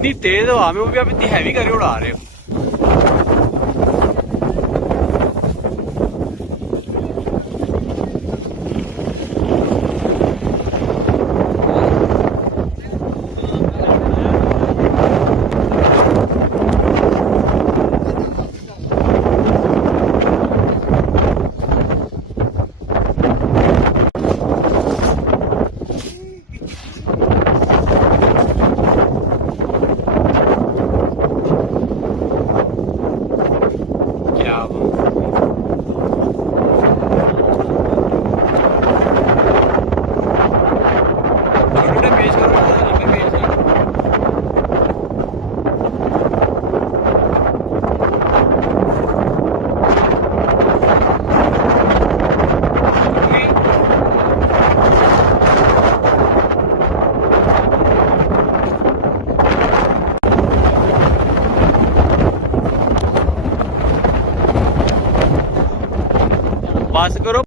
इतनी तेज हवा में, वो भी आप इतनी हैवी करके उड़ा रहे हो। बस करो।